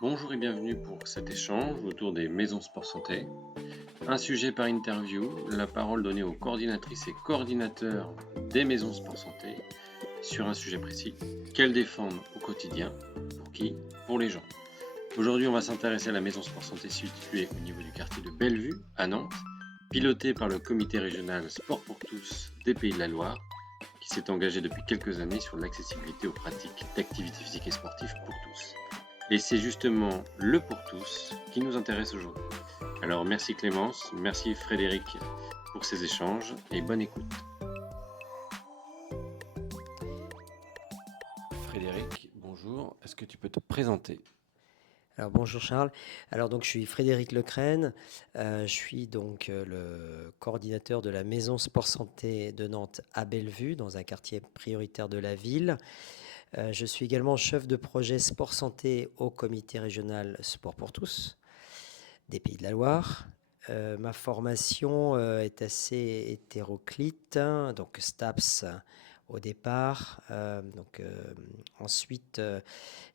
Bonjour et bienvenue pour cet échange autour des maisons sport santé. Un sujet par interview, la parole donnée aux coordinatrices et coordinateurs des maisons sport santé sur un sujet précis, qu'elles défendent au quotidien, pour qui, pour les gens. Aujourd'hui, on va s'intéresser à la maison sport santé située au niveau du quartier de Bellevue, à Nantes, pilotée par le comité régional Sport pour tous des Pays de la Loire, qui s'est engagé depuis quelques années sur l'accessibilité aux pratiques d'activité physique et sportive pour tous. Et c'est justement le pour tous qui nous intéresse aujourd'hui. Alors merci Clémence, merci Frédéric pour ces échanges et bonne écoute. Frédéric, bonjour, est-ce que tu peux te présenter? Alors bonjour Charles. Alors donc je suis Frédéric Lecrène. Je suis donc le coordinateur de la maison sport santé de Nantes à Bellevue, dans un quartier prioritaire de la ville. Je suis également chef de projet sport santé au comité régional Sport pour tous des Pays de la Loire. Ma formation est assez hétéroclite, hein, donc STAPS au départ, ensuite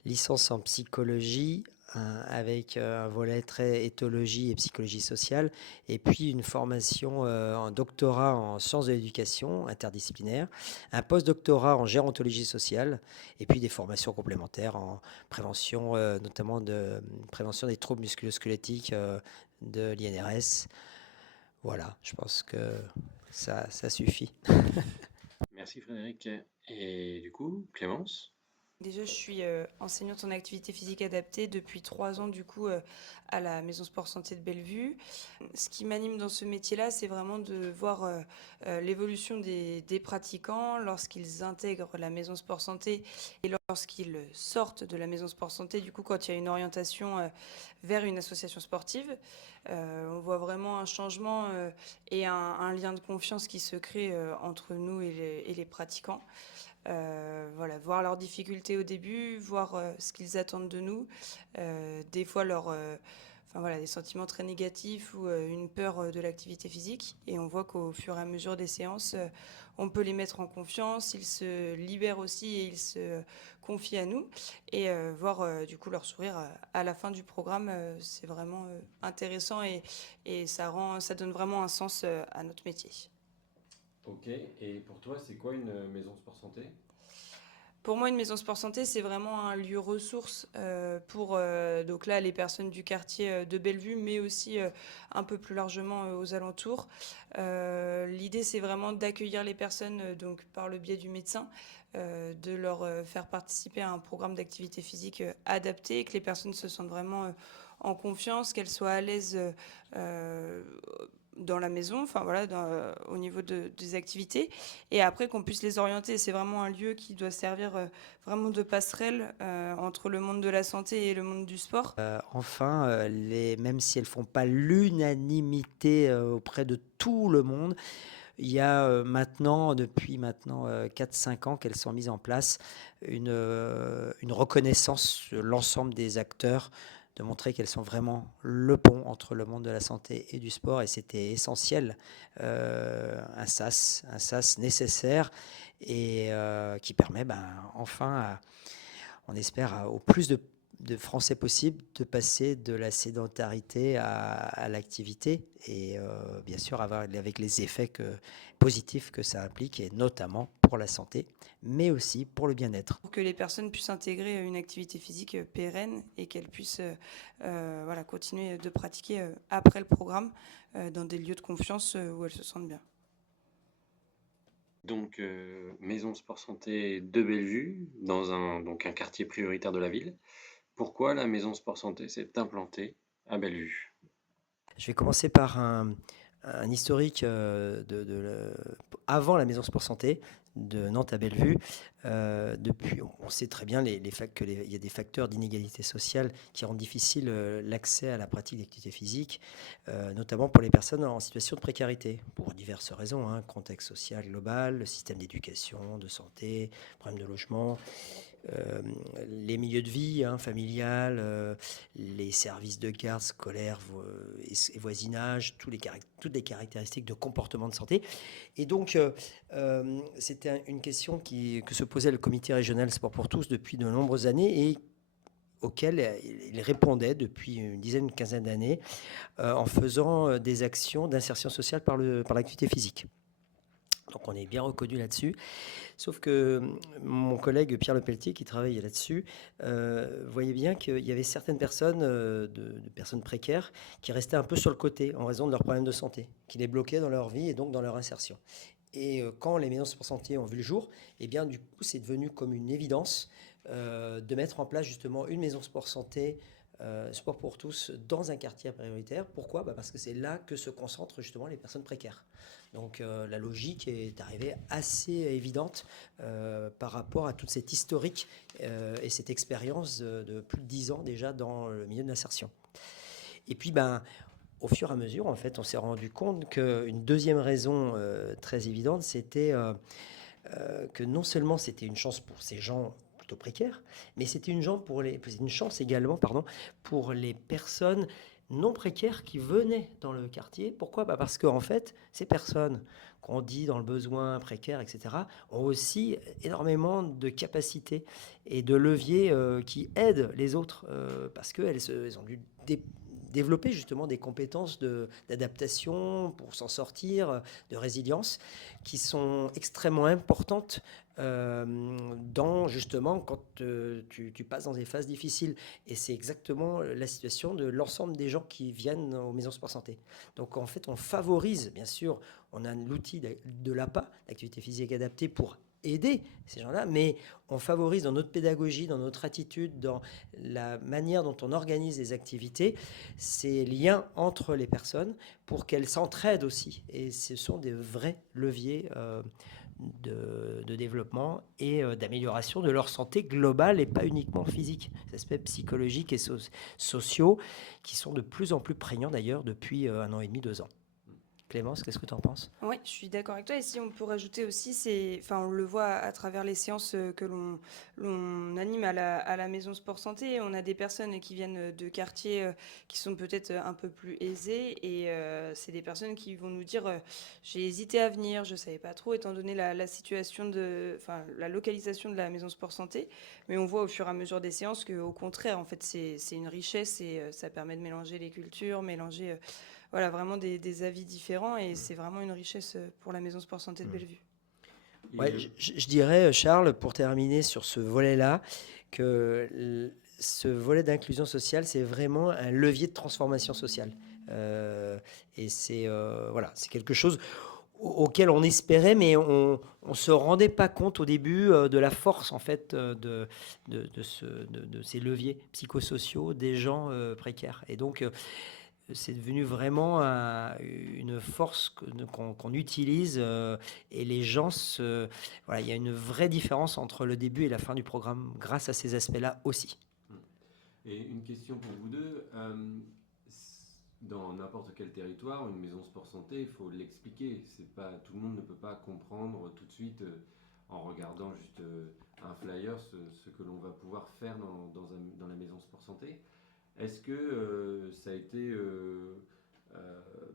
licence en psychologie, avec un volet très éthologie et psychologie sociale, et puis une formation en doctorat en sciences de l'éducation interdisciplinaire, un post-doctorat en gérontologie sociale, et puis des formations complémentaires en prévention, notamment de prévention des troubles musculo-squelettiques de l'INRS. Voilà, je pense que ça suffit. Merci Frédéric. Et du coup, Clémence? Déjà, je suis enseignante en activité physique adaptée depuis 3 ans du coup à la Maison Sport Santé de Bellevue. Ce qui m'anime dans ce métier-là, c'est vraiment de voir l'évolution des pratiquants lorsqu'ils intègrent la Maison Sport Santé et lorsqu'ils sortent de la Maison Sport Santé. Du coup, quand il y a une orientation vers une association sportive, on voit vraiment un changement et un lien de confiance qui se crée entre nous et les pratiquants. Voilà, voir leurs difficultés au début, voir ce qu'ils attendent de nous, des fois enfin voilà, des sentiments très négatifs ou une peur de l'activité physique. Et on voit qu'au fur et à mesure des séances, on peut les mettre en confiance, ils se libèrent aussi et ils se confient à nous. Et voir du coup leur sourire à la fin du programme, c'est vraiment intéressant et ça donne vraiment un sens à notre métier. Ok, et pour toi, c'est quoi une maison sport santé? Pour moi, une maison sport santé, c'est vraiment un lieu ressource pour donc là les personnes du quartier de Bellevue, mais aussi un peu plus largement aux alentours. L'idée, c'est vraiment d'accueillir les personnes donc par le biais du médecin, de leur faire participer à un programme d'activité physique adapté, et que les personnes se sentent vraiment en confiance, qu'elles soient à l'aise dans la maison, enfin voilà, au niveau des activités, et après qu'on puisse les orienter. C'est vraiment un lieu qui doit servir vraiment de passerelle entre le monde de la santé et le monde du sport. Enfin, même si elles ne font pas l'unanimité auprès de tout le monde, il y a depuis maintenant 4-5 ans qu'elles sont mises en place, une reconnaissance sur l'ensemble des acteurs, de montrer qu'elles sont vraiment le pont entre le monde de la santé et du sport. Et c'était essentiel, un SAS nécessaire, et qui permet enfin, on espère, au plus de Français possible, de passer de la sédentarité à l'activité, et bien sûr avec les effets positifs que ça implique, et notamment pour la santé, mais aussi pour le bien-être. Pour que les personnes puissent intégrer une activité physique pérenne et qu'elles puissent voilà, continuer de pratiquer après le programme dans des lieux de confiance où elles se sentent bien. Donc, maison sport santé de Bellevue, dans un quartier prioritaire de la ville. Pourquoi la maison sport santé s'est implantée à Bellevue? Je vais commencer par un historique avant la maison sport santé de Nantes à Bellevue. Depuis, on sait très bien il y a des facteurs d'inégalité sociale qui rendent difficile l'accès à la pratique d'activité physique, notamment pour les personnes en situation de précarité, pour diverses raisons, hein, contexte social global, le système d'éducation, de santé, problème de logement, les milieux de vie, hein, familial, les services de garde scolaire et voisinage, toutes les caractéristiques de comportement de santé. Et donc, c'était une question que se posait le comité régional Sport pour tous depuis de nombreuses années, et auquel il répondait depuis une dizaine, une quinzaine d'années, en faisant des actions d'insertion sociale par l'activité physique. Donc on est bien reconnu là-dessus. Sauf que mon collègue Pierre Lepelletier, qui travaille là-dessus, voyait bien qu'il y avait certaines personnes, de personnes précaires, qui restaient un peu sur le côté en raison de leurs problèmes de santé, qui les bloquaient dans leur vie et donc dans leur insertion. Et quand les maisons sport santé ont vu le jour, eh bien du coup c'est devenu comme une évidence de mettre en place justement une maison sport santé, sport pour tous, dans un quartier prioritaire. Pourquoi? Parce que c'est là que se concentrent justement les personnes précaires. Donc la logique est arrivée assez évidente par rapport à toute cette historique et cette expérience de plus de 10 ans déjà dans le milieu de l'insertion. Et puis au fur et à mesure, en fait, on s'est rendu compte qu'une deuxième raison très évidente, c'était que non seulement c'était une chance pour ces gens plutôt précaires, mais c'était une chance également, pour les personnes non précaires qui venaient dans le quartier. Pourquoi? Parce qu'en fait, ces personnes qu'on dit dans le besoin précaire, etc., ont aussi énormément de capacités et de leviers qui aident les autres parce qu'elles ont dû développer justement des compétences d'adaptation pour s'en sortir, de résilience, qui sont extrêmement importantes dans justement quand tu passes dans des phases difficiles. Et c'est exactement la situation de l'ensemble des gens qui viennent aux maisons sport santé. Donc en fait, on favorise, bien sûr, on a l'outil de l'APA, l'activité physique adaptée, pour aider ces gens-là, mais on favorise dans notre pédagogie, dans notre attitude, dans la manière dont on organise les activités, ces liens entre les personnes pour qu'elles s'entraident aussi. Et ce sont des vrais leviers de développement et d'amélioration de leur santé globale et pas uniquement physique. Ces aspects psychologiques et sociaux qui sont de plus en plus prégnants d'ailleurs depuis 1 an et demi, 2 ans. Clémence, qu'est-ce que tu en penses? Oui, je suis d'accord avec toi. Et si on peut rajouter aussi, on le voit à travers les séances que l'on anime à la maison sport santé. On a des personnes qui viennent de quartiers qui sont peut-être un peu plus aisés. Et c'est des personnes qui vont nous dire j'ai hésité à venir, je ne savais pas trop, étant donné la situation la localisation de la maison sport santé. Mais on voit au fur et à mesure des séances qu'au contraire, en fait, c'est une richesse et ça permet de mélanger les cultures, mélanger voilà, vraiment des avis différents et c'est vraiment une richesse pour la maison sport santé de Bellevue. Ouais, je dirais, Charles, pour terminer sur ce volet-là, que ce volet d'inclusion sociale, c'est vraiment un levier de transformation sociale. Et c'est c'est quelque chose auquel on espérait, mais on ne se rendait pas compte au début de la force en fait de ces leviers psychosociaux des gens précaires. Et donc c'est devenu vraiment une force qu'on utilise et les gens voilà, il y a une vraie différence entre le début et la fin du programme grâce à ces aspects-là aussi. Et une question pour vous deux. Dans n'importe quel territoire, une maison sport santé, il faut l'expliquer. C'est pas, tout le monde ne peut pas comprendre tout de suite en regardant juste un flyer ce que l'on va pouvoir faire dans la maison sport santé. Est-ce que ça a été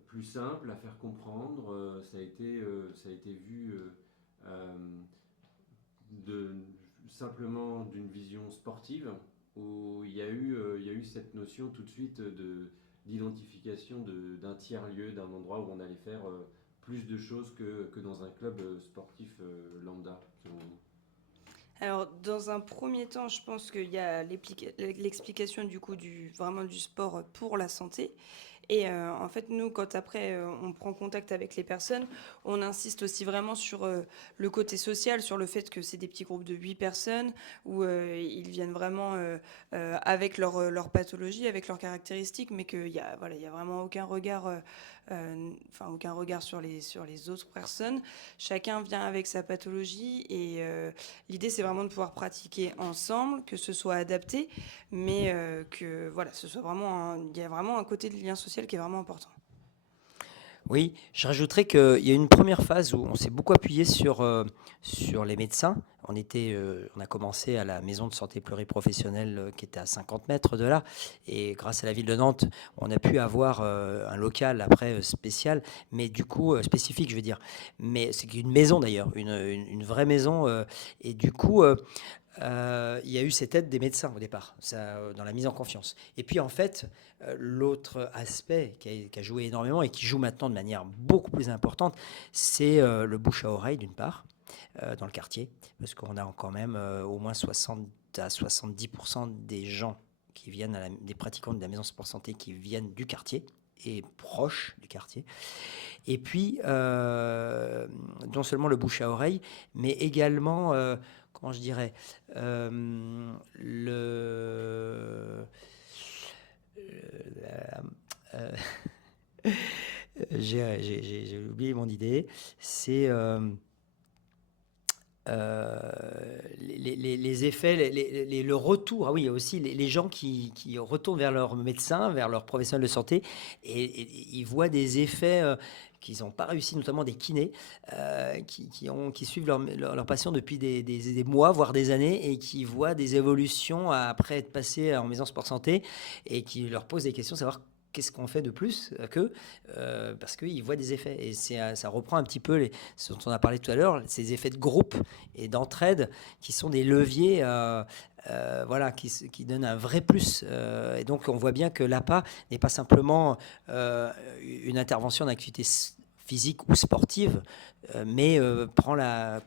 plus simple à faire comprendre, ça a été vu simplement d'une vision sportive, où il y a eu cette notion tout de suite d'identification d'un tiers-lieu, d'un endroit où on allait faire plus de choses que dans un club sportif lambda, selon vous? Alors, dans un premier temps, je pense qu'il y a l'explication du coup vraiment du sport pour la santé. Et en fait, nous, quand après on prend contact avec les personnes, on insiste aussi vraiment sur le côté social, sur le fait que c'est des petits groupes de 8 personnes où ils viennent vraiment avec leur pathologie, avec leurs caractéristiques, mais qu'il y a, voilà, il y a vraiment aucun regard, aucun regard sur les autres personnes. Chacun vient avec sa pathologie et l'idée, c'est vraiment de pouvoir pratiquer ensemble, que ce soit adapté, mais que voilà, ce soit vraiment il y a vraiment un côté de lien social qui est vraiment important. Oui, je rajouterais qu'il y a une première phase où on s'est beaucoup appuyé sur les médecins. On a commencé à la maison de santé pluriprofessionnelle qui était à 50 mètres de là. Et grâce à la ville de Nantes, on a pu avoir un local après spécial, mais du coup spécifique, je veux dire. Mais c'est une maison d'ailleurs, une vraie maison. Et du coup, il y a eu cette aide des médecins au départ, dans la mise en confiance. Et puis en fait, l'autre aspect qui a joué énormément et qui joue maintenant de manière beaucoup plus importante, c'est le bouche à oreille d'une part, dans le quartier, parce qu'on a quand même au moins 60 à 70% des gens qui viennent, des pratiquants de la maison sport santé qui viennent du quartier et proches du quartier. Et puis, non seulement le bouche à oreille, mais également, comment je dirais, euh, j'ai oublié mon idée, c'est les effets, le retour. Ah oui, il y a aussi les gens qui retournent vers leur médecin, vers leur professionnel de santé, et ils voient des effets qu'ils n'ont pas réussi, notamment des kinés, qui suivent leurs patients depuis des mois, voire des années, et qui voient des évolutions après être passés en maison sport santé, et qui leur posent des questions, savoir qu'est-ce qu'on fait de plus qu'eux, parce qu'ils voient des effets. Et ça reprend un petit peu ce dont on a parlé tout à l'heure, ces effets de groupe et d'entraide qui sont des leviers voilà, qui donnent un vrai plus. Et donc on voit bien que l'APA n'est pas simplement une intervention d'activité physique ou sportive, mais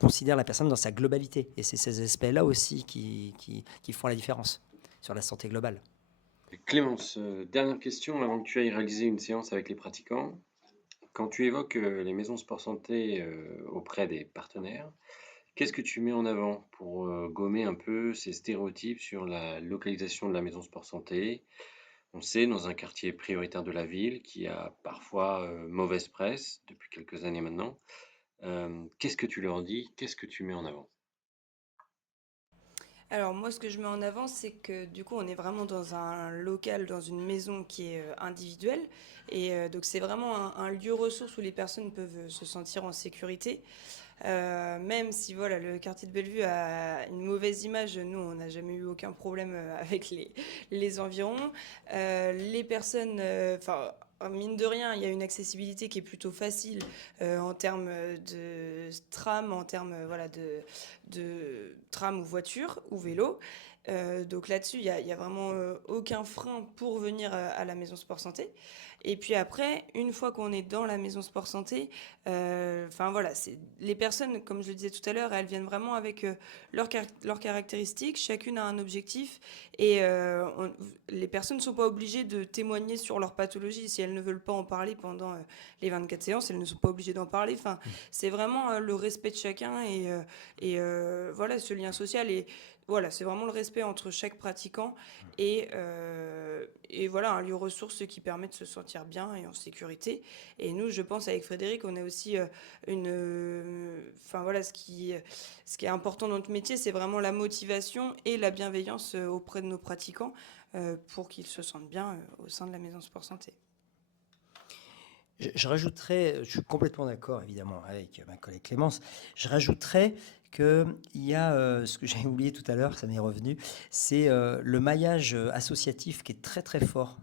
considère la personne dans sa globalité. Et c'est ces aspects-là aussi qui font la différence sur la santé globale. Clémence, dernière question avant que tu ailles réaliser une séance avec les pratiquants. Quand tu évoques les maisons sport santé auprès des partenaires, qu'est-ce que tu mets en avant pour gommer un peu ces stéréotypes sur la localisation de la maison sport santé? On sait, dans un quartier prioritaire de la ville, qui a parfois mauvaise presse depuis quelques années maintenant. Qu'est-ce que tu leur dis? Qu'est-ce que tu mets en avant? Alors moi, ce que je mets en avant, c'est que du coup, on est vraiment dans un local, dans une maison qui est individuelle. Et donc c'est vraiment un lieu ressource où les personnes peuvent se sentir en sécurité. Même si voilà, le quartier de Bellevue a une mauvaise image, nous, on n'a jamais eu aucun problème avec les environs. Les personnes, enfin, mine de rien, il y a une accessibilité qui est plutôt facile en termes de tram, en termes voilà, de tram ou voiture ou vélo. Donc là-dessus, il y a vraiment aucun frein pour venir à la maison sport santé. Et puis après, une fois qu'on est dans la maison sport santé, enfin voilà, les personnes, comme je le disais tout à l'heure, elles viennent vraiment avec leurs caractéristiques. Chacune a un objectif et les personnes ne sont pas obligées de témoigner sur leur pathologie. Si elles ne veulent pas en parler pendant les 24 séances, elles ne sont pas obligées d'en parler. Enfin, c'est vraiment le respect de chacun et voilà, ce lien social. Et voilà, c'est vraiment le respect entre chaque pratiquant et voilà, un lieu ressource qui permet de se sentir bien et en sécurité. Et nous, je pense avec Frédéric, on a aussi enfin voilà, ce qui est important dans notre métier, c'est vraiment la motivation et la bienveillance auprès de nos pratiquants pour qu'ils se sentent bien au sein de la maison sport santé. Je rajouterais, je suis complètement d'accord évidemment avec ma collègue Clémence, je rajouterais qu'il y a ce que j'ai oublié tout à l'heure, ça m'est revenu, c'est le maillage associatif qui est très très fort.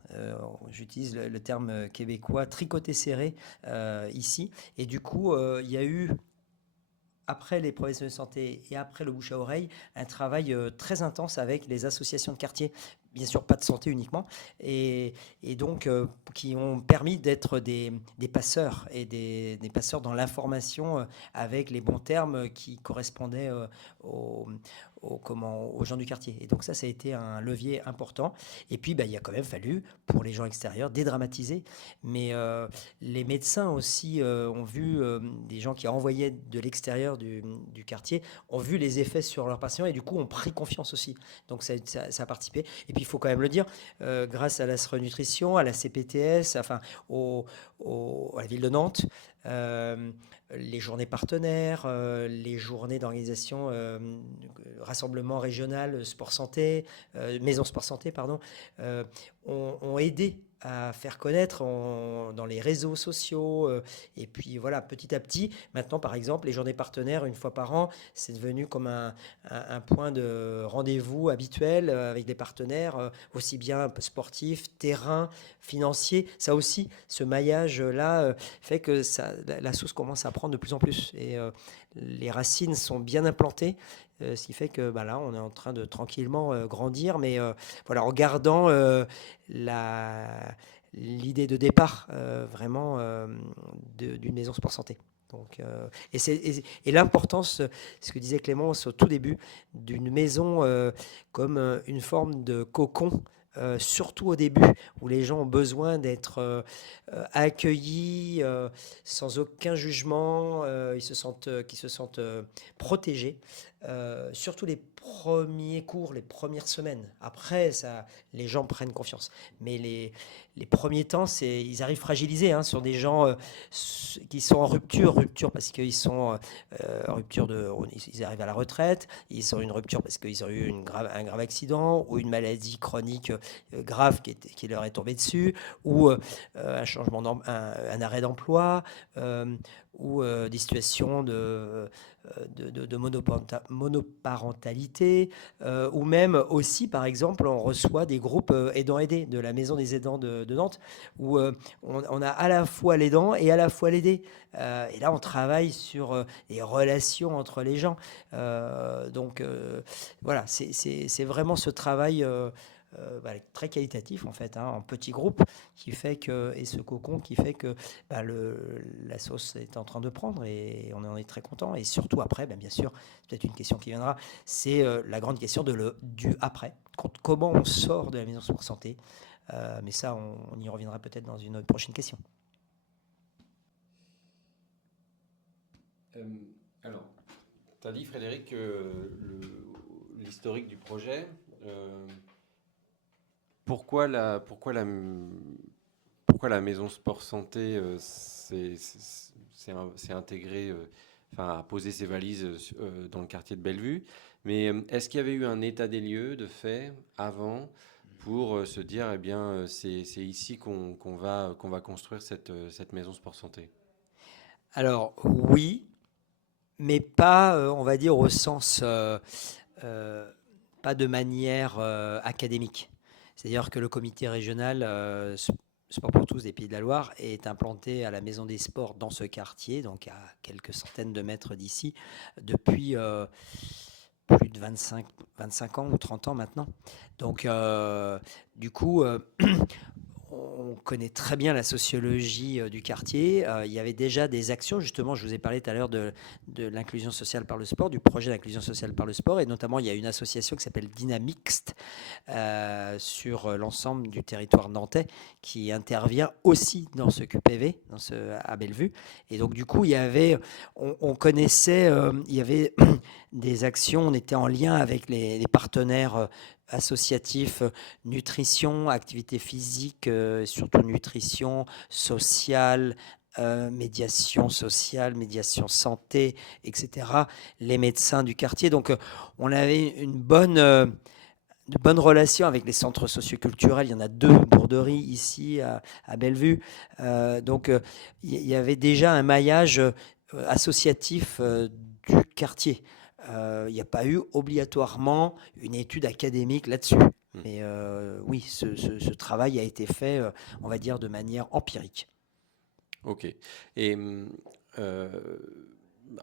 J'utilise le terme québécois tricoté serré ici. Et du coup, il y a eu, après les professionnels de santé et après le bouche à oreille, un travail très intense avec les associations de quartier, bien sûr pas de santé uniquement, et donc qui ont permis d'être des passeurs et des passeurs dans l'information avec les bons termes qui correspondaient aux gens du quartier. Et donc ça a été un levier important. Et puis il a quand même fallu, pour les gens extérieurs, dédramatiser. Mais les médecins aussi ont vu, des gens qui envoyaient de l'extérieur du quartier, ont vu les effets sur leurs patients et du coup ont pris confiance aussi. Donc ça a participé. Et puis il faut quand même le dire, grâce à la SRE Nutrition, à la CPTS, enfin à la ville de Nantes, les journées partenaires, les journées d'organisation, rassemblement régional sport santé, maison sport santé, pardon, ont aidé à faire connaître dans les réseaux sociaux. Et puis voilà, petit à petit, maintenant par exemple, les journées partenaires, une fois par an, c'est devenu comme un point de rendez-vous habituel avec des partenaires, aussi bien sportifs, terrain, financiers. Ça aussi, ce maillage-là fait que la sauce commence à prendre de plus en plus. Et les racines sont bien implantées. Ce qui fait que là, on est en train de tranquillement grandir, mais voilà, en gardant l'idée de départ vraiment d'une maison sport santé. Donc, et l'importance, ce que disait Clémence au tout début, d'une maison comme une forme de cocon. Surtout au début, où les gens ont besoin d'être accueillis sans aucun jugement, qu'ils se sentent protégés. Surtout les premiers cours, les premières semaines. Après, les gens prennent confiance. Mais les premiers temps, ils arrivent fragilisés. Sur des gens qui sont en rupture parce qu'ils sont en rupture ils arrivent à la retraite, ils ont une rupture parce qu'ils ont eu un grave accident ou une maladie chronique grave qui leur est tombée dessus, ou un changement un arrêt d'emploi, ou des situations de monoparentalité, ou même aussi, par exemple, on reçoit des groupes aidants-aidés de la Maison des aidants de Nantes, où on a à la fois l'aidant et à la fois l'aidé. Et là, on travaille sur les relations entre les gens. Donc, voilà, c'est vraiment ce travail très qualitatif, en fait, en petit groupe, qui fait que, et ce cocon qui fait que la sauce est en train de prendre, et on en est très content. Et surtout après, bien sûr, c'est peut-être une question qui viendra, c'est la grande question du après. Comment on sort de la maison sport santé. Mais ça, on y reviendra peut-être dans une prochaine question. Alors, tu as dit, Frédéric, l'historique du projet. Pourquoi la maison sport santé s'est intégrée, a posé ses valises dans le quartier de Bellevue. Mais est-ce qu'il y avait eu un état des lieux de fait avant pour se dire, c'est ici qu'on va construire cette maison sport santé? Alors oui, mais pas, on va dire, au sens, pas de manière académique. C'est-à-dire que le comité régional Sport pour tous des Pays de la Loire est implanté à la Maison des Sports dans ce quartier, donc à quelques centaines de mètres d'ici, depuis plus de 25 ans ou 30 ans maintenant. Donc du coup, on connaît très bien la sociologie du quartier. Il y avait déjà des actions, justement, je vous ai parlé tout à l'heure de l'inclusion sociale par le sport, du projet d'inclusion sociale par le sport, et notamment il y a une association qui s'appelle Dynamixte sur l'ensemble du territoire nantais, qui intervient aussi dans ce QPV, à Bellevue. Et donc du coup, on connaissait, il y avait des actions, on était en lien avec les partenaires associatif, nutrition, activité physique, surtout nutrition, sociale, médiation sociale, médiation santé, etc. Les médecins du quartier. Donc, on avait une bonne relation avec les centres socioculturels. Il y en a 2 Bourderies ici à Bellevue. Donc, il y avait déjà un maillage associatif du quartier. Il n'y a pas eu obligatoirement une étude académique là-dessus. Mais oui, ce travail a été fait, on va dire, de manière empirique. Ok. Et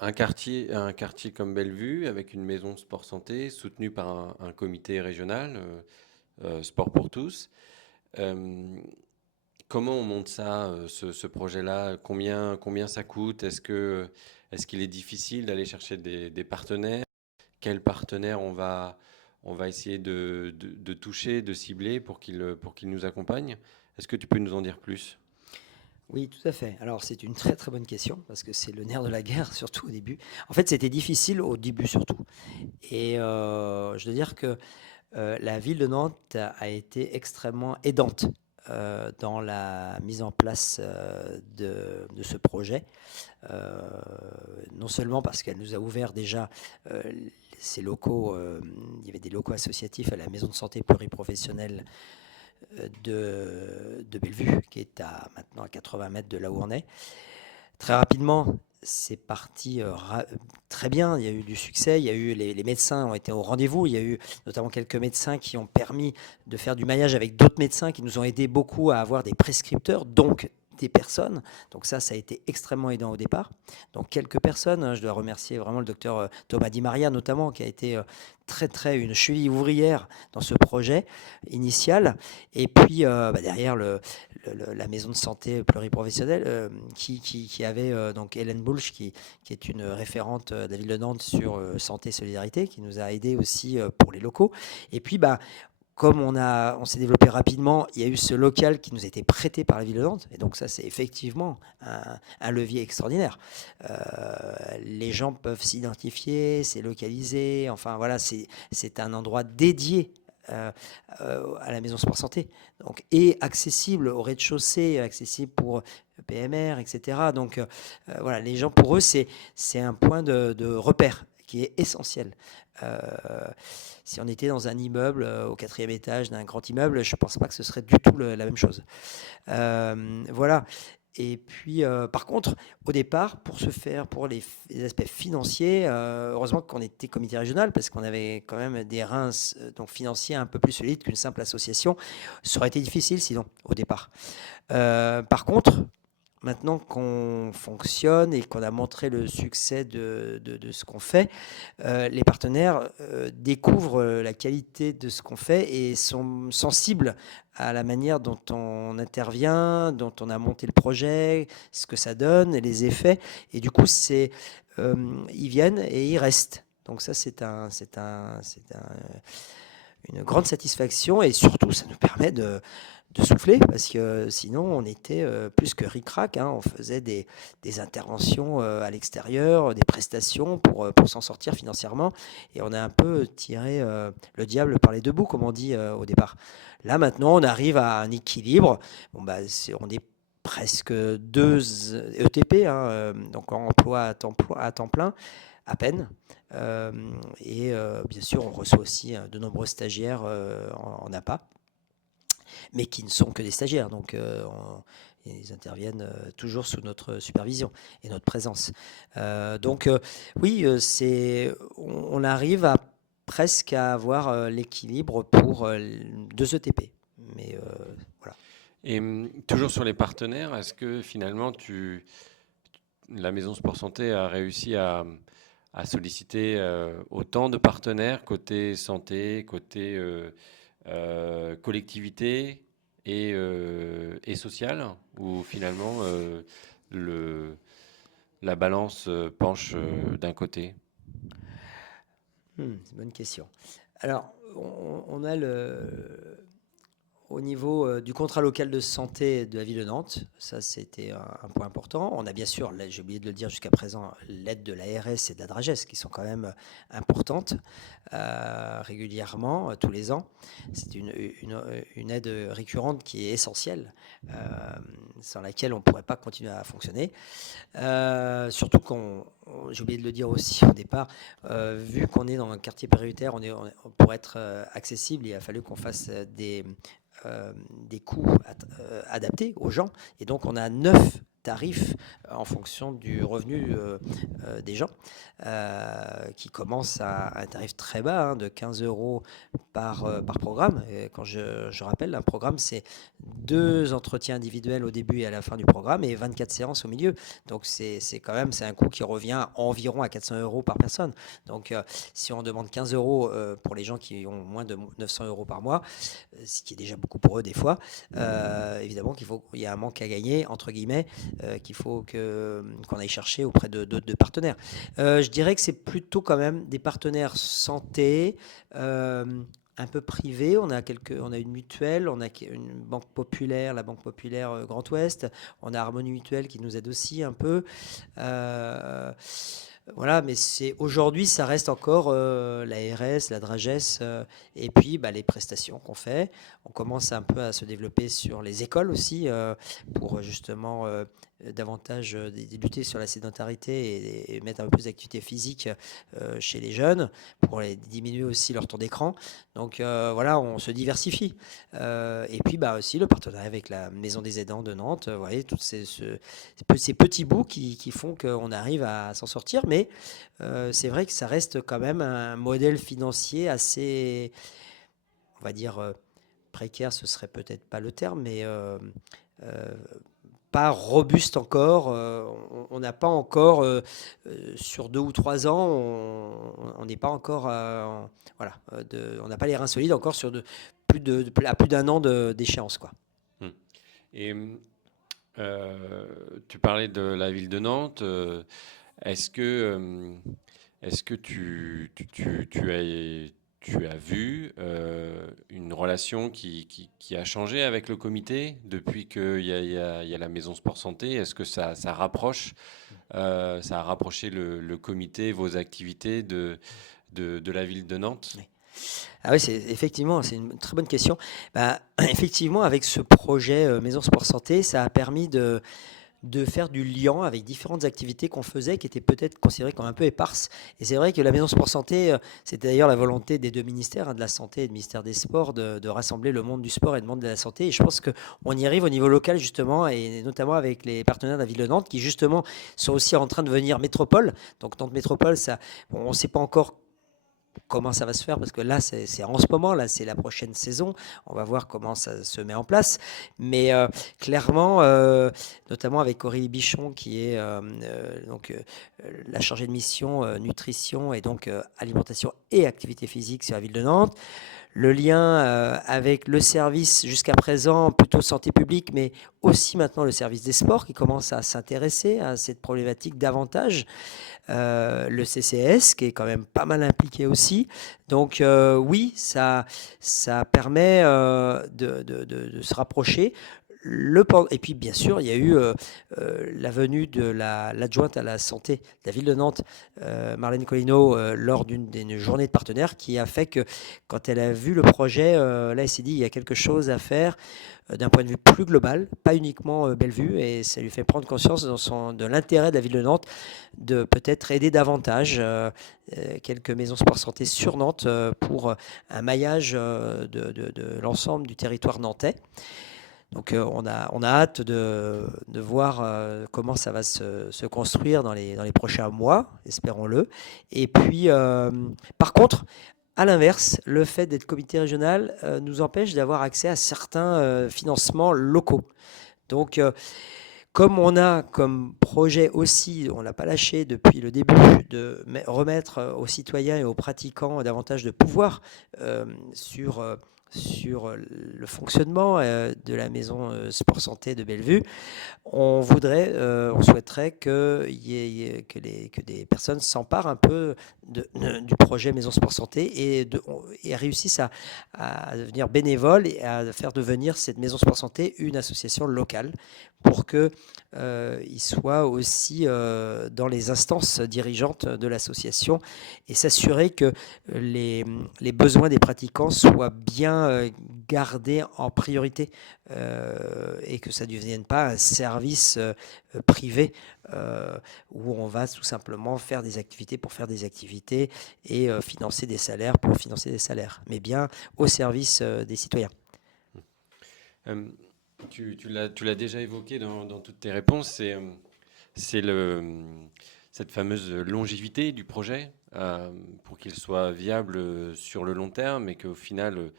un quartier comme Bellevue, avec une maison sport santé, soutenue par un comité régional, Sport pour tous. Comment on monte ça, ce projet-là? Combien ça coûte? Est-ce qu'il est difficile d'aller chercher des partenaires? Quels partenaires on va essayer de toucher, de cibler pour qu'ils nous accompagnent? Est-ce que tu peux nous en dire plus? Oui, tout à fait. Alors, c'est une très très bonne question, parce que c'est le nerf de la guerre, surtout au début. En fait, c'était difficile au début surtout. Et je dois dire que la ville de Nantes a été extrêmement aidante dans la mise en place de ce projet. Non seulement parce qu'elle nous a ouvert déjà ces locaux, il y avait des locaux associatifs à la maison de santé pluriprofessionnelle de Bellevue, qui est maintenant à 80 mètres de là où on est. Très rapidement, c'est parti très bien. Il y a eu du succès. Il y a eu les médecins ont été au rendez-vous. Il y a eu notamment quelques médecins qui ont permis de faire du maillage avec d'autres médecins qui nous ont aidé beaucoup à avoir des prescripteurs, donc des personnes. Donc ça a été extrêmement aidant au départ. Donc quelques personnes, hein, je dois remercier vraiment le docteur Thomas Di Maria notamment, qui a été très une cheville ouvrière dans ce projet initial. Et puis derrière la maison de santé pluriprofessionnelle qui avait donc Hélène Boulch qui est une référente de la ville de Nantes sur santé et solidarité, qui nous a aidés aussi pour les locaux. Et puis comme on s'est développé rapidement, il y a eu ce local qui nous a été prêté par la ville de Nantes. Et donc ça, c'est effectivement un levier extraordinaire. Les gens peuvent s'identifier, c'est localisé. Enfin voilà, c'est un endroit dédié à la maison sport santé. Donc, et accessible au rez-de-chaussée, accessible pour PMR, etc. Donc voilà, les gens, pour eux, c'est un point de repère qui est essentiel. Si on était dans un immeuble au 4e étage d'un grand immeuble, je ne pense pas que ce serait du tout la même chose. Voilà. Et puis, par contre, au départ, pour les aspects financiers, heureusement qu'on était comité régional parce qu'on avait quand même des reins donc financiers un peu plus solides qu'une simple association. Ça aurait été difficile sinon, au départ. Par contre, maintenant qu'on fonctionne et qu'on a montré le succès de ce qu'on fait, les partenaires découvrent la qualité de ce qu'on fait et sont sensibles à la manière dont on intervient, dont on a monté le projet, ce que ça donne, et les effets. Et du coup, ils viennent et ils restent. Donc ça, c'est une grande satisfaction et surtout, ça nous permet de souffler parce que sinon on était plus que ric-rac, hein. On faisait des interventions à l'extérieur, des prestations pour s'en sortir financièrement et on a un peu tiré le diable par les deux bouts comme on dit au départ. Là maintenant on arrive à un équilibre. Bon, on est presque 2 ETP, hein, donc en emploi à temps plein à peine. Et bien sûr on reçoit aussi de nombreux stagiaires en APA, mais qui ne sont que des stagiaires. Donc, ils interviennent toujours sous notre supervision et notre présence. Donc, oui, on arrive presque à avoir l'équilibre pour 2 ETP. Mais voilà. Et toujours sur les partenaires, est-ce que finalement la Maison Sport Santé a réussi à solliciter autant de partenaires côté santé, côté collectivité et sociale, ou finalement la balance penche d'un côté? C'est une bonne question. Alors, on a au niveau du contrat local de santé de la ville de Nantes, ça c'était un point important. On a bien sûr, j'ai oublié de le dire jusqu'à présent, l'aide de l'ARS et de la DRAGES qui sont quand même importantes régulièrement, tous les ans. C'est une aide récurrente qui est essentielle, sans laquelle on ne pourrait pas continuer à fonctionner. Surtout j'ai oublié de le dire aussi au départ, vu qu'on est dans un quartier prioritaire, pour être accessible, il a fallu qu'on fasse des coûts adaptés aux gens. Et donc, on a 9 tarifs en fonction du revenu des gens, qui commencent à un tarif très bas, hein, de 15 € par programme. Et quand je rappelle, un programme, c'est 2 entretiens individuels au début et à la fin du programme et 24 séances au milieu. Donc, c'est un coût qui revient environ à 400 € par personne. Donc, si on demande 15 € pour les gens qui ont moins de 900 € par mois, ce qui est déjà beaucoup pour eux des fois, évidemment qu'il y a un manque à gagner, entre guillemets, qu'il faut qu'on aille chercher auprès de partenaires. Je dirais que c'est plutôt quand même des partenaires santé, un peu privés. On a une mutuelle, on a une banque populaire, la banque populaire Grand Ouest, on a Harmonie Mutuelle qui nous aide aussi un peu. Voilà, mais aujourd'hui, ça reste encore l'ARS, la DRAGES, et puis les prestations qu'on fait. On commence un peu à se développer sur les écoles aussi, pour justement davantage lutter sur la sédentarité et mettre un peu plus d'activité physique chez les jeunes, pour diminuer aussi leur temps d'écran. Donc voilà, on se diversifie. Et puis aussi le partenariat avec la Maison des aidants de Nantes, vous voyez, tous ces petits bouts qui font qu'on arrive à s'en sortir. Mais c'est vrai que ça reste quand même un modèle financier assez, on va dire, précaire, ce serait peut-être pas le terme, mais pas robuste encore. On n'a pas encore, sur 2 ou 3 ans, on n'est pas encore, voilà, on n'a pas les reins solides encore sur à plus d'un an d'échéance, quoi. Hmm. Et tu parlais de la ville de Nantes. Est-ce que, est-ce que tu as vu une relation qui a changé avec le comité depuis qu'il y a la Maison Sport Santé? Est-ce que ça rapproche, ça a rapproché le comité, vos activités de la ville de Nantes? Oui. Ah oui, effectivement, c'est une très bonne question. Bah, effectivement, avec ce projet Maison Sport Santé, ça a permis de faire du lien avec différentes activités qu'on faisait, qui étaient peut-être considérées comme un peu éparses. Et c'est vrai que la Maison Sport Santé, c'était d'ailleurs la volonté des deux ministères, de la Santé et du ministère des Sports, de rassembler le monde du sport et le monde de la santé. Et je pense qu'on y arrive au niveau local, justement, et notamment avec les partenaires de la ville de Nantes, qui justement sont aussi en train de devenir métropole. Donc Nantes Métropole, ça, bon, on ne sait pas encore comment ça va se faire, parce que là, c'est en ce moment, là, c'est la prochaine saison. On va voir comment ça se met en place. Mais clairement, notamment avec Aurélie Bichon, qui est donc la chargée de mission nutrition et donc alimentation et activité physique sur la ville de Nantes. Le lien avec le service jusqu'à présent, plutôt santé publique, mais aussi maintenant le service des sports qui commence à s'intéresser à cette problématique davantage. Le CCS qui est quand même pas mal impliqué aussi. Donc oui, ça permet de se rapprocher. Et puis bien sûr, il y a eu la venue de l'adjointe à la santé de la ville de Nantes, Marlène Collineau, lors d'une journée de partenaires, qui a fait que quand elle a vu le projet, là elle s'est dit il y a quelque chose à faire d'un point de vue plus global, pas uniquement Bellevue, et ça lui fait prendre conscience de l'intérêt de la ville de Nantes de peut-être aider davantage quelques maisons sport santé sur Nantes pour un maillage de l'ensemble du territoire nantais. Donc on a hâte de voir comment ça va se construire dans les prochains mois, espérons-le. Et puis, par contre, à l'inverse, le fait d'être comité régional nous empêche d'avoir accès à certains financements locaux. Donc, comme on a comme projet aussi, on ne l'a pas lâché depuis le début, de remettre aux citoyens et aux pratiquants davantage de pouvoir sur le fonctionnement de la maison Sport Santé de Bellevue, on souhaiterait que des personnes s'emparent un peu du projet Maison Sport Santé et réussissent à devenir bénévoles et à faire devenir cette Maison Sport Santé une association locale pour qu'ils soient aussi dans les instances dirigeantes de l'association et s'assurer que les besoins des pratiquants soient bien gardés en priorité et que ça ne devienne pas un service privé où on va tout simplement faire des activités pour faire des activités et financer des salaires pour financer des salaires, mais bien au service des citoyens. Tu l'as déjà évoqué dans toutes tes réponses, c'est cette fameuse longévité du projet pour qu'il soit viable sur le long terme et qu'au final,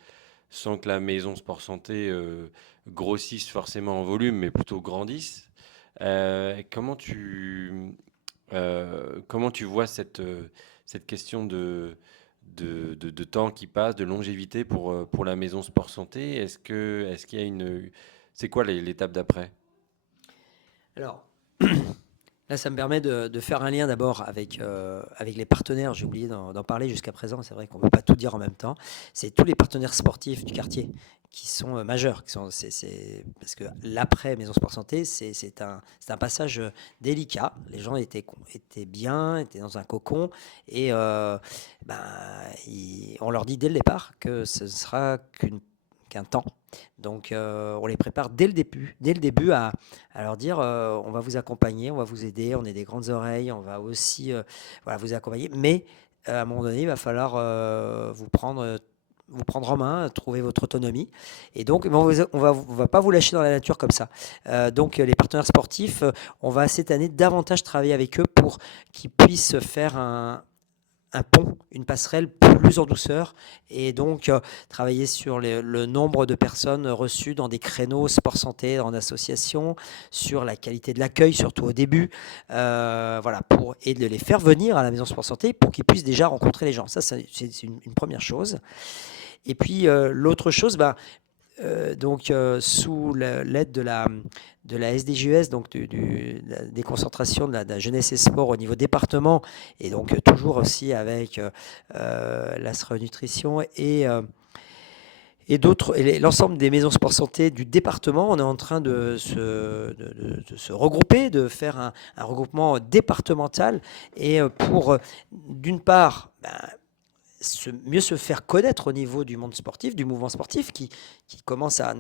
sans que la maison Sport Santé grossisse forcément en volume, mais plutôt grandisse. Comment tu vois cette question de temps qui passe, de longévité pour la maison Sport Santé? Est-ce qu'il y a c'est quoi l'étape d'après? Alors, là, ça me permet de faire un lien d'abord avec les partenaires. J'ai oublié d'en parler jusqu'à présent. C'est vrai qu'on ne peut pas tout dire en même temps. C'est tous les partenaires sportifs du quartier qui sont majeurs. Parce que l'après Maison Sport Santé, c'est un passage délicat. Les gens étaient bien, étaient dans un cocon. Et on leur dit dès le départ que ce ne sera qu'un temps. Donc on les prépare dès le début à leur dire on va vous accompagner, on va vous aider, on est des grandes oreilles, on va aussi vous accompagner, mais à un moment donné il va falloir vous prendre en main, trouver votre autonomie, et donc on va pas vous lâcher dans la nature comme ça. Donc les partenaires sportifs, on va cette année davantage travailler avec eux pour qu'ils puissent faire un un pont, une passerelle plus en douceur, et donc travailler sur le nombre de personnes reçues dans des créneaux sport-santé en association, sur la qualité de l'accueil, surtout au début, voilà, et de les faire venir à la maison sport-santé pour qu'ils puissent déjà rencontrer les gens. Ça, c'est une première chose. Et puis l'autre chose, donc sous l'aide de la SDJES, donc la déconcentration de la jeunesse et sport au niveau département, et donc toujours aussi avec l'ASRE Nutrition et d'autres, et l'ensemble des maisons sport santé du département, on est en train de se regrouper, de faire un regroupement départemental, et pour d'une part mieux se faire connaître au niveau du monde sportif, du mouvement sportif, qui commence à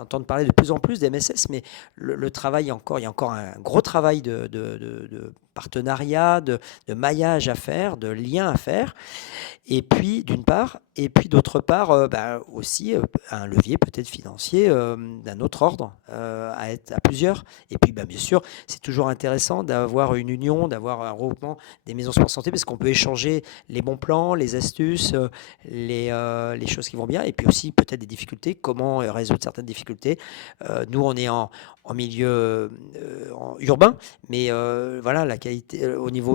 entendre parler de plus en plus des MSS, mais le travail, il y a encore un gros travail de partenariat, de maillage à faire, de lien à faire, et puis d'une part, et puis d'autre part, aussi un levier peut-être financier d'un autre ordre, à être à plusieurs. Et puis bien sûr, c'est toujours intéressant d'avoir une union, d'avoir un regroupement des maisons sport santé, parce qu'on peut échanger les bons plans, les astuces, les choses qui vont bien, et puis aussi peut-être des difficultés, comment résoudre certaines difficultés. Nous, on est en milieu urbain, mais voilà, la qualité au niveau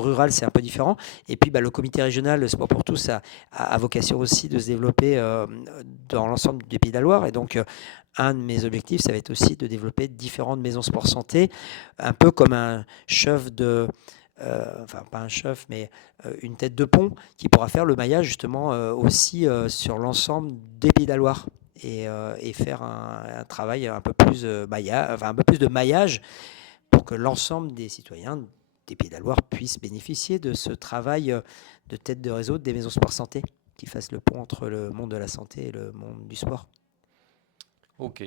rural, c'est un peu différent. Et puis le comité régional le Sport pour tous a vocation aussi de se développer dans l'ensemble du Pays de la Loire. Et donc, un de mes objectifs, ça va être aussi de développer différentes maisons sport santé, un peu comme un chef enfin pas un chef, mais une tête de pont qui pourra faire le maillage justement aussi sur l'ensemble des Pays de la Loire. Et faire un travail un peu plus un peu plus de maillage pour que l'ensemble des citoyens des Pays de la Loire puissent bénéficier de ce travail de tête de réseau des maisons sport santé, qui fasse le pont entre le monde de la santé et le monde du sport. Ok.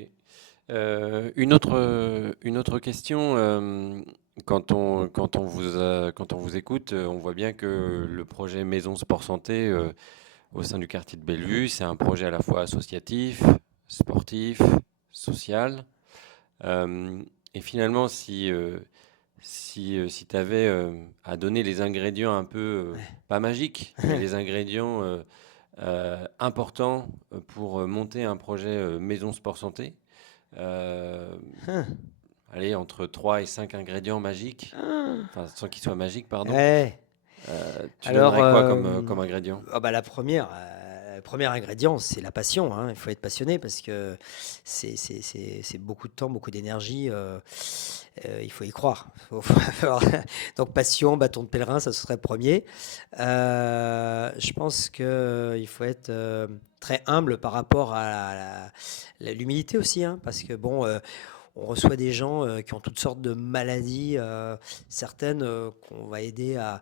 Une autre question. Quand on vous écoute, on voit bien que le projet Maison Sport Santé au sein du quartier de Bellevue, c'est un projet à la fois associatif, sportif, social. Et finalement, si tu avais à donner les ingrédients un peu, pas magiques, mais les ingrédients importants pour monter un projet Maison Sport Santé, allez, entre 3 et 5 ingrédients magiques, enfin sans qu'ils soient magiques, pardon. Tu donnerais quoi comme ingrédient? La première, premier ingrédient, c'est la passion, hein. Il faut être passionné, parce que c'est beaucoup de temps, beaucoup d'énergie. Il faut y croire. Donc passion, bâton de pèlerin, ça serait le premier. Je pense qu'il faut être très humble par rapport à l'humilité aussi, hein, parce que bon, on reçoit des gens qui ont toutes sortes de maladies, certaines qu'on va aider à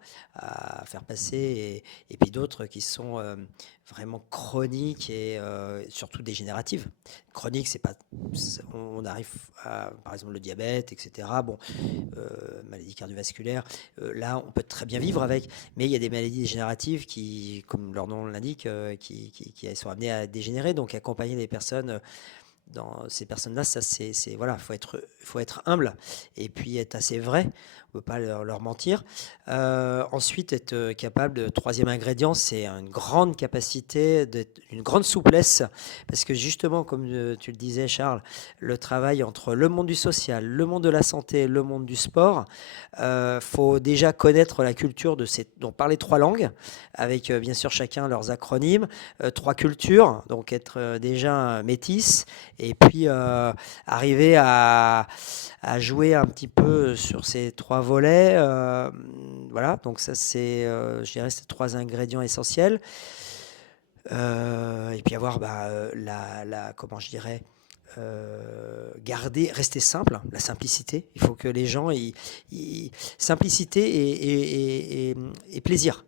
faire passer, et puis d'autres qui sont vraiment chroniques et surtout dégénératives. Chronique, c'est pas, on arrive à, par exemple, le diabète, etc. Bon, maladies cardiovasculaires, là, on peut très bien vivre avec, mais il y a des maladies dégénératives qui, comme leur nom l'indique, qui sont amenées à dégénérer. Donc, accompagner les personnes dans ces personnes-là, ça c'est voilà, faut être humble, et puis être assez vrai. On peut pas leur mentir. Ensuite, être capable de troisième ingrédient, c'est une grande capacité, une grande souplesse, parce que justement, comme tu le disais, Charles, le travail entre le monde du social, le monde de la santé, le monde du sport, faut déjà connaître la culture donc parler 3 langues, avec bien sûr chacun leurs acronymes, 3 cultures, donc être déjà métis, et puis arriver à jouer un petit peu sur ces 3 volets. Voilà, donc ça c'est, je dirais, ces 3 ingrédients essentiels. Et puis avoir comment je dirais, rester simple, la simplicité. Il faut que les gens, simplicité et plaisir.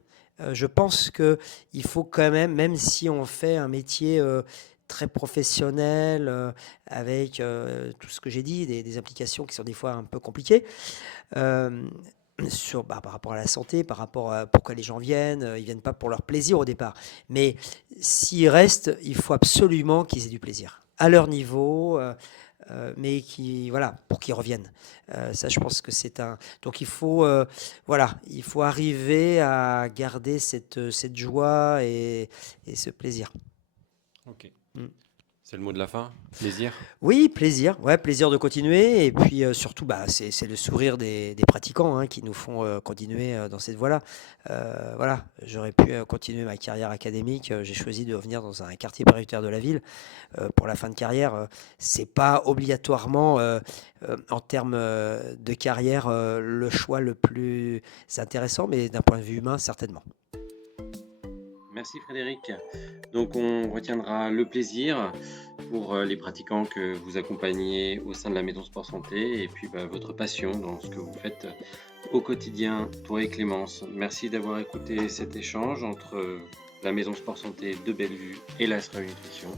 Je pense qu'il faut quand même si on fait un métier très professionnel, avec tout ce que j'ai dit, des implications qui sont des fois un peu compliquées, par rapport à la santé, par rapport à pourquoi les gens viennent. Ils viennent pas pour leur plaisir au départ. Mais s'ils restent, il faut absolument qu'ils aient du plaisir, à leur niveau, mais voilà, pour qu'ils reviennent. Ça, je pense que c'est un. Donc, il faut arriver à garder cette joie et ce plaisir. Ok. Mm. C'est le mot de la fin? Plaisir? Oui, plaisir. Ouais, plaisir de continuer. Et puis surtout, c'est le sourire des pratiquants, hein, qui nous font continuer dans cette voie-là. Voilà, j'aurais pu continuer ma carrière académique. J'ai choisi de venir dans un quartier prioritaire de la ville pour la fin de carrière. C'est pas obligatoirement, en termes de carrière, le choix le plus intéressant, mais d'un point de vue humain, certainement. Merci Frédéric. Donc on retiendra le plaisir pour les pratiquants que vous accompagnez au sein de la Maison Sport Santé et puis votre passion dans ce que vous faites au quotidien, toi et Clémence. Merci d'avoir écouté cet échange entre la Maison Sport Santé de Bellevue et l'Astra Nutrition.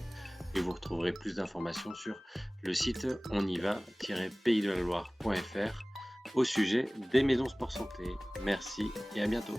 Et vous retrouverez plus d'informations sur le site onyva-paysdelaloire.fr au sujet des maisons sport santé. Merci et à bientôt.